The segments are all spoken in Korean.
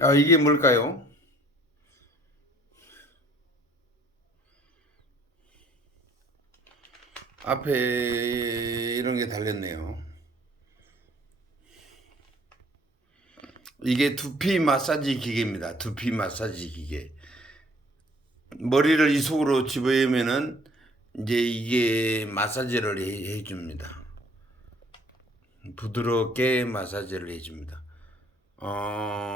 아, 이게 뭘까요? 앞에 이런 게 달렸네요. 이게 두피 마사지 기계입니다. 두피 마사지 기계. 머리를 이 속으로 집어넣으면은 이제 이게 마사지를 해, 해줍니다. 부드럽게 마사지를 해줍니다. 어,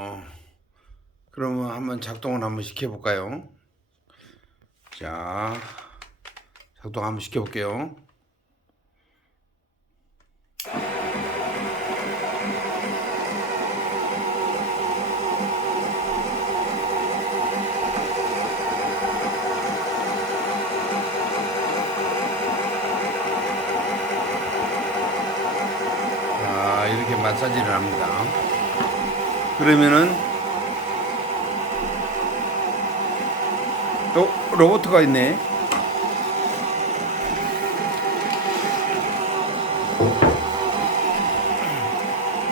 한번 작동을 한번 시켜볼까요? 자, 작동 한번 시켜볼게요. 자, 이렇게 마사지를 합니다. 그러면은 또 로봇가 있네.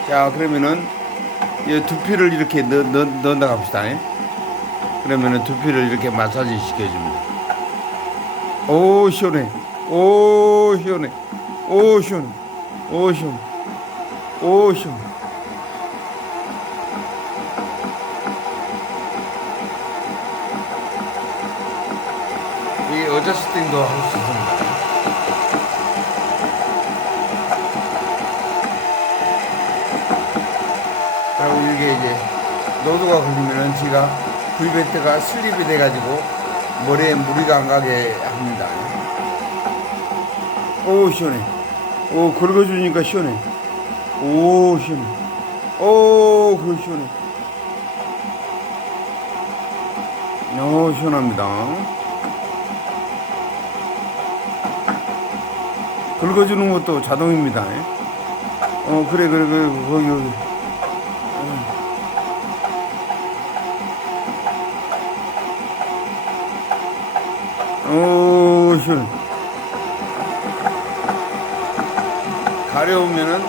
자, 그러면은 이 두피를 이렇게 넣, 넣, 넣는다 갑시다. 예? 그러면은 두피를 이렇게 마사지 시켜줍니다. 오, 시원해. 오, 시원해. 오, 시원해. 오, 시원해. 오, 시원해. 이 어저스팅도 할수 있습니다. 그리고 이게 이제 노도가 걸리면은 지가 불베트가 슬립이 돼가지고 머리에 무리가 안 가게 합니다. 오 시원해. 오 긁어주니까 시원해. 오 시원해. 오그 시원해. 오 시원합니다. 긁어주는 것도 자동입니다. 어 그래 그래 그래 거기 거기. 오, 시원. 가려우면은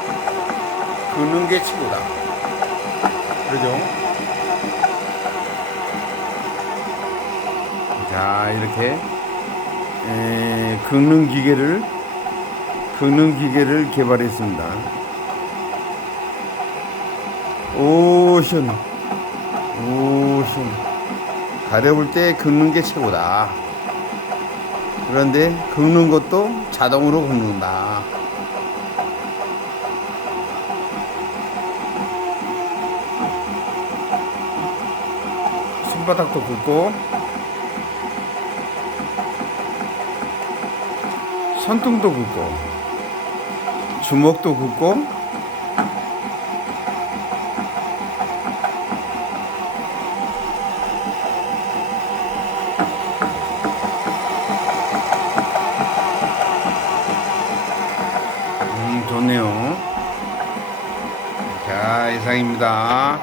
긁는 게 최고다. 그러죠? 자, 이렇게 에, 긁는 기계를 긁는 기계를 개발했습니다. 오, 시원. 오, 시원. 가려울 때 긁는 게 최고다. 그런데 긁는 것도 자동으로 긁는다. 손바닥도 긁고 손등도 긁고 주먹도 긁고 음, 좋네요. 자, 이상입니다.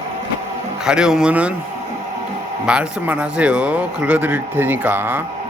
가려우면은 말씀만 하세요. 긁어드릴 테니까.